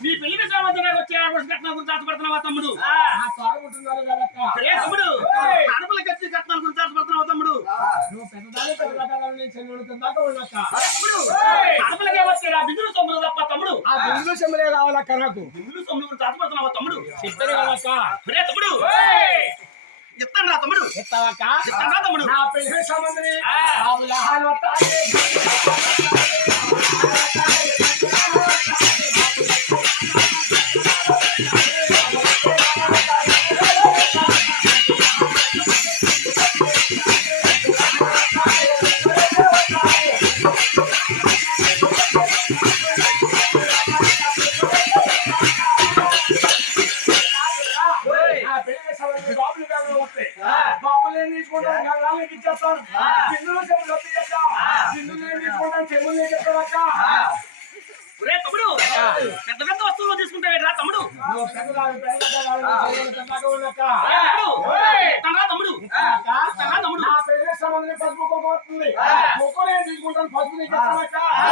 నీ పెళ్ళి విషయం నాకు వచ్చే ఆడపడుచు కట్నం గురించి ఆశపడుతున్నావా తమ్ముడు? ఆ తమ్ముడు? అడుపుల కత్తి కట్నాల గురించి ఆశపడుతున్నావా తమ్ముడు? తమ్ముడు? అడుపులకే వచ్చేరా బిందులు సొమ్ములు తప్ప తమ్ముడు. ఆ బిందు చెమ్మలే కావాలక్క నాకు. బిందులు సొమ్ములు గురించి ఆశపడుతున్నావా తమ్ముడు? చెప్పాను కదక్క రే తమ్ముడు! ఇస్తాను రా తమ్ముడు. చెప్తావక్క రా తమ్ముడు. నా పెళ్ళి సంబంధిని తీసుకుంటాను పసుపు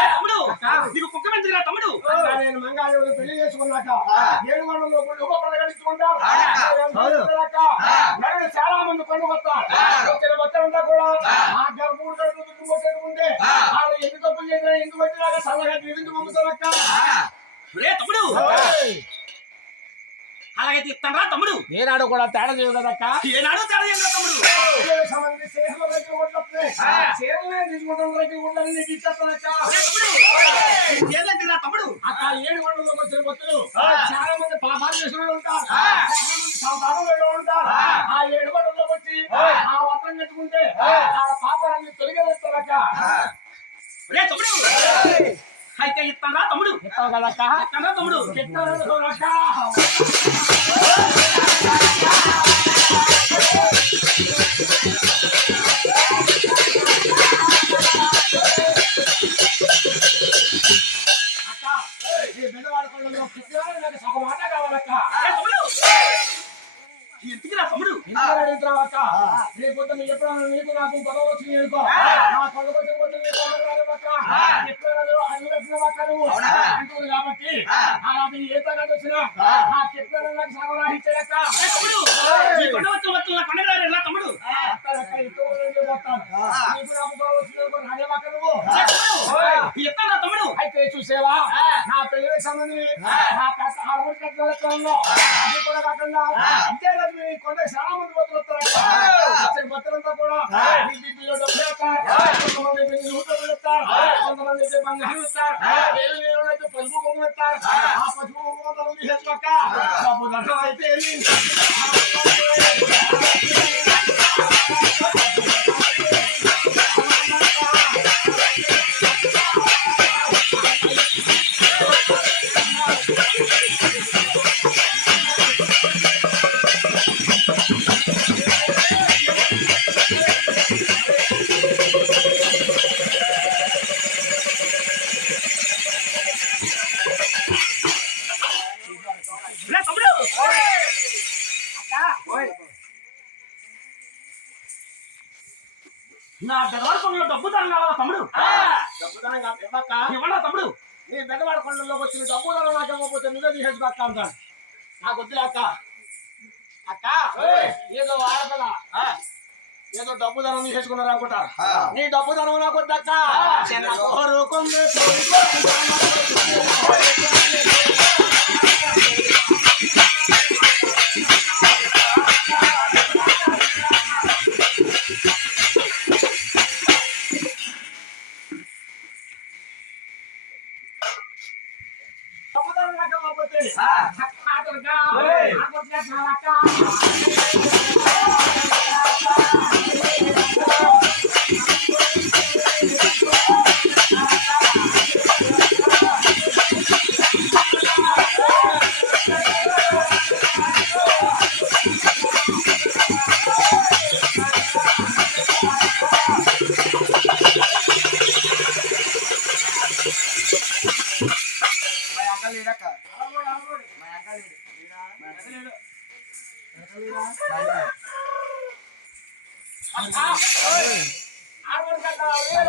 తమ్ముడు. నీకు కుక్క తమ్ముడు? అక్క, నేను మంగాళూరు పెళ్ళి చేసుకున్నాక ఏడు గంటల లోపల ఉప ప్రకటించుకుంటాం చాలా మంది పండుగ కూడా ఆ. గర్భూడు గడుపు దుడ్డు కొట్టేసుకుంటే వాళ్ళు ఎన్ని తప్పులు చేసినా ఎందుకు వచ్చినాక పంపుతారక్క తమ్ముడు అలాగైతే ఇస్తాను రా తమ్ముడు. ఏనాడు కూడా తేడా చేయదు కదక్క ఏనాడు తేడా చేయండి రా తమ్ముడు. తమ్ముడు? అక్క ఏడు గంటలకు వచ్చిన భక్తులు. చాలా మంది పాపాలు చేసిన ఉంటారు. ఉంటారు. ఆ. ఏడు వచ్చి ఆ. వస్త్రం కట్టుకుంటే ఆ. పాపాలన్నీ తొలగేస్తారక్క రే తమ్ముడు. కదక్క తమ్ముడు? నువ్వు అంటుంది కాబట్టి అలాంటి ఏ వచ్చినా ఆ. సగం తమ్ముడు? మొత్తం నీకు నాకు నువ్వు రే తమ్ముడు ఇస్తాను రా అయితే చూసేవా నా పెళ్ళి సంబంధించి నా కట్ట ఆడవాడి కట్ట లెక్కల్లో అది కూడా కాకుండా ఇదే రోజు మీ కొండ చాలా మంది భక్తులు వస్తారు భక్తులంతా కూడా ఈ బీపీలో డబ్బులు వేస్తారు. కొంతమంది పెళ్ళి నూటలు ఇస్తారు కొంతమంది బంగారం ఇస్తారు. వేలు వేలు అయితే పసుపు కుంకుమ ఇస్తారు. ఆ. పసుపు కుంకుమ తను తీసేసుకోక డబ్బు దండం అయితే నా పెద్దవాడి కొండలో డబ్బు ధర కావాలా తమ్ముడు? డబ్బు దండం కాదు, ఇవ్వక్క. ఇవ్వండి తమ్ముడు? నీ బెదవాడ కొండలోకి వచ్చిన డబ్బు ధర నాకు ఇవ్వకపోతే నువ్వే తీసేసుకొస్తా ఉంటాను నాకు వద్దులే అక్క. అక్క ఏదో ఆడపిల్ల ఏదో డబ్బు ధనం తీసేసుకున్నారు అనుకుంటా? నీ డబ్బు ధనం నాకు వద్దక్క చిన్న దుర్గా,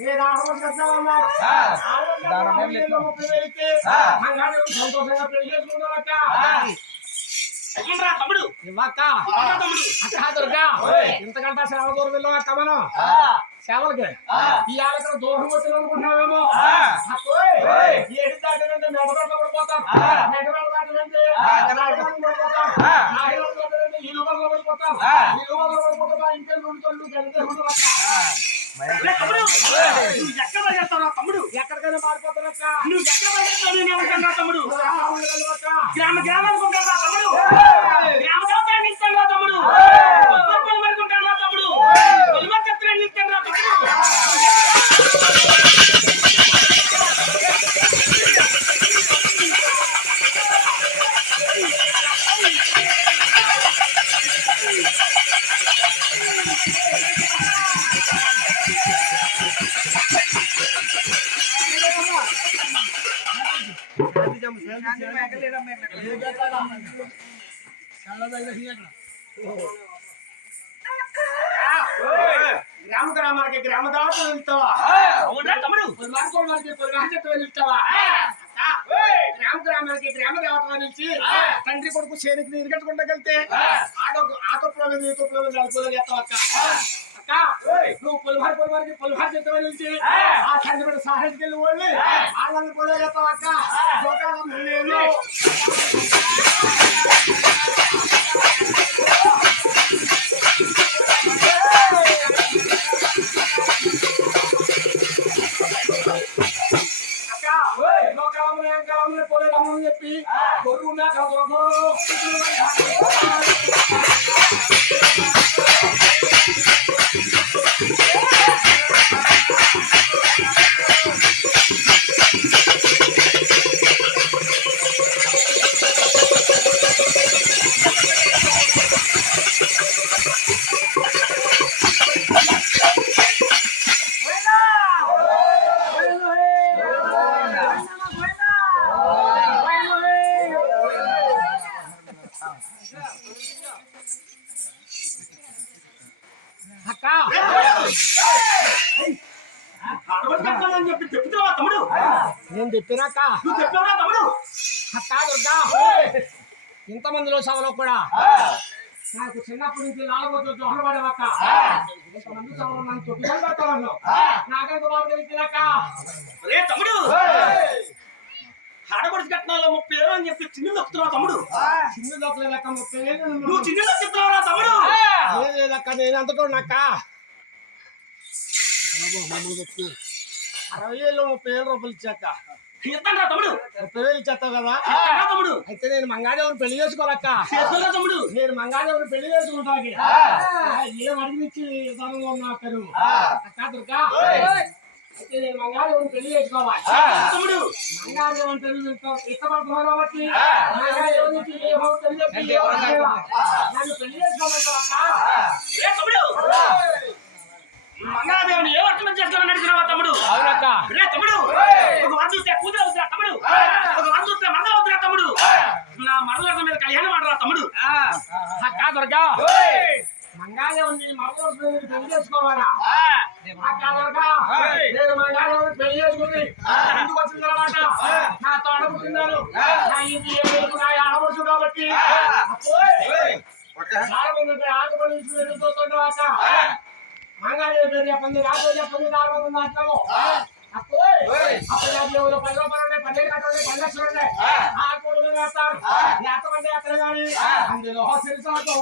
నేను ఆడపడి కట్టాలన్నా. ఆడపడి కట్టాలన్నా ఏదో ముప్పై వేలు ఇస్తే, మంగాడు సంతోషంగా పెళ్ళి చేసుకుంటాను అక్క. అయ్యిండ్రా తమ్ముడు ఇవ్వక్క. ఇవ్వరా తమ్ముడు అక్క దుర్గా ఇంతకంటే సేవ దూరం వెళ్ళాం అక్క మనం సేవలకి. ఈ ఆలకం దూరం వచ్చిన అనుకుంటున్నావేమో? ఎడి దాటినంటే పడిపోతాం. దాటినంటే నాగరాజు పడిపోతాం. ఇలువల్లో పడిపోతాం. ఇలువల్లో గంటే తమ్ముడు! నువ్వు ఎక్కడ పరిగెడతావురా తమ్ముడు? ఎక్కడికైనా మారిపోతానక్క నువ్వు ఎక్కడ నేను ఏమంటాను తమ్ముడు? గ్రామ గ్రామానికి ఉంటాను తమ్ముడు? గ్రామ గ్రామానికి తమ్ముడు? గ్రామ గ్రామానికి గ్రామ దావతలు వెళ్తావా అవునా తమ్ముడు పొలిమార్కోవడానికి పొలిమార్చెత్తం వెళ్తావా గ్రామ గ్రామానికి గ్రామ దేవత నిలిచి తండ్రి కొడుకు చేనికి నీరు కట్టుకుంటకెళ్తే ఆటో ఈటో ప్రవేశం నడుపుదని చెప్తావు అక్క అక్క నువ్వు పొలిమార్ పొలిమారికి పొలిమార్ చెత్తమని నిలిచి ఆ. తండ్రి కూడా సహాయకి వెళ్ళి ఓడి ఆళ్ళని పొలే చెప్తావు అక్క నేను అక్క దుర్గా ఇంతమందిలో సభలో కూడా. నాకు చిన్నప్పటి నుంచి నాలుగో జోహన పడేవక్క ఇంతమంది సభలో నన్ను పెట్టాలను నాకెంత బాగా తెలిసినాక రే తమ్ముడు. ఆడపడి కట్నాలో ముప్పై ఏళ్ళు అని చెప్పి చిన్న దొక్కుతున్నావు తమ్ముడు. చిన్న లోపల లెక్క ముప్పై వేలు నువ్వు చిన్న దొక్కుతున్నావురా తమ్ముడు. లేదక్క నేను అంతటో నాక అరవై వేలు ముప్పై వేలు రూపాయలు ఇచ్చాక. ఇస్తాను తమ్ముడు. ముప్పై వేలు ఇచ్చేస్తావు కదా? తమ్ముడు. అయితే నేను మంగాదేవుని పెళ్ళి చేసుకోవాలక్క. చేసుకోరా తమ్ముడు. నేను మంగాదేవుని పెళ్ళి చేసుకుంటాకి ఏం అడిగినిచ్చి ఉన్నా అక్క నువ్వు అక్క దుర్గా. అయితే నేను మంగాదేవుని పెళ్ళి చేసుకోవాలి. తమ్ముడు. మంగాదేవుని పెళ్ళి ఇష్టపడుతున్నావు కాబట్టి? నన్ను పెళ్ళి చేసుకోమంటావా అక్క? మంగళదేవుని ఏ వర్తనం చేస్తామని అడిగినావా తమ్ముడు? రే తమ్ముడు ఒక వరం చూస్తే కూతురు అవుతురా తమ్ముడు? ఒక వరం చూస్తే మరద అవుతురా తమ్ముడు? నా మరల మీద కళ్యాణం ఆడరా తమ్ముడు? అక్క దుర్గా మంగాదేవుని మరొక పెళ్ళి చేసుకోవాలా? అక్క దుర్గా నేను మంగాదేవుని పెళ్ళి చేసుకుని ఇంటికి వచ్చిన తర్వాత నా తోడ పుట్టినారు నా ఇంటి ఏడు నా ఆడవచ్చు కాబట్టి. చాలా మంది ఉంటే మంగాదేవి పేరు చెప్పండి రాజు చెప్పండి నాలుగు మంది దాంట్లో అప్పుడే అప్పుడు యాభై పది రూపాయలు ఉన్నాయి పన్నెండు కట్టండి పది లక్షలు ఉన్నాయి. ఆకులు వేస్తారు ఎంతమంది ఎక్కడ కానీ అందులో సిరిసాతో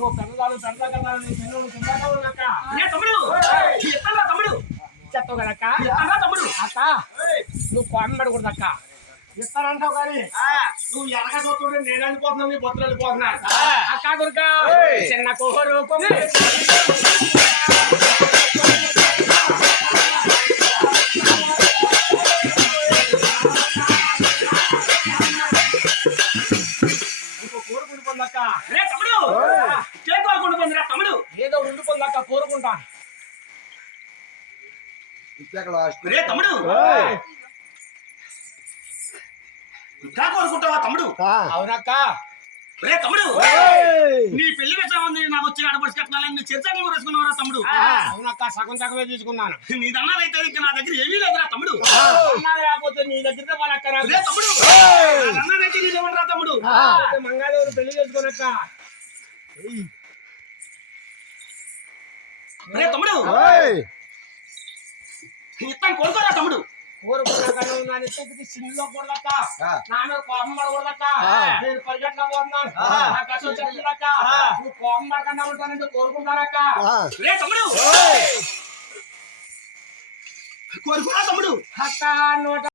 నువ్వు పెద్దదాలు పెద్ద కదా నీ పిల్లలు చిన్నగా ఉన్నక్క రే తమ్ముడు! ఇస్తావు కదక్క ఇస్తాను రా తమ్ముడు? అక్క నువ్వు అక్క. ఇస్తానంటావు కానీ నువ్వు చూస్తుంటే నేను వెళ్ళిపోతున్నావు నీ బొత్తులు వెళ్ళిపోతున్నా. అక్క గురుక చిన్న కోహరు ఇంకో రే తమ్ముడు. ఇంకా కోరుకుంటావా తమ్ముడు? అవునక్క. రే తమ్ముడు. నీ పెళ్ళి ఉంది నాకు వచ్చి ఆడపడిచి కట్నాలని నీ చర్చలు వేసుకున్నావురా తమ్ముడు. అవునక్క సగం సగమే తీసుకున్నాను. నీ దన్నాలైతే ఇంకా నా దగ్గర ఏమీ లేదురా తమ్ముడు. అన్నా లేకపోతే నీ దగ్గర వాళ్ళక్క నాకు. రే తమ్ముడు. దన్నాలైతే నీ ఇవ్వరా తమ్ముడు. అయితే మంగాదేవుడు పెళ్ళి చేసుకోనక్క. రే తమ్ముడు. ఇస్తాను కొడుకోరా తమ్ముడు? సిన్లో కొడదక్క. నా మీద కోపం పడకూడదక్క. నేను పరిగెట్ల పోతున్నాను. నా కష్టం చెప్తుందక్క నువ్వు కోపం పడకుండా ఉంటానంటే కోరుకుంటానక్క? రే తమ్ముడు! కోరుకోరా తమ్ముడు! అక్క నూట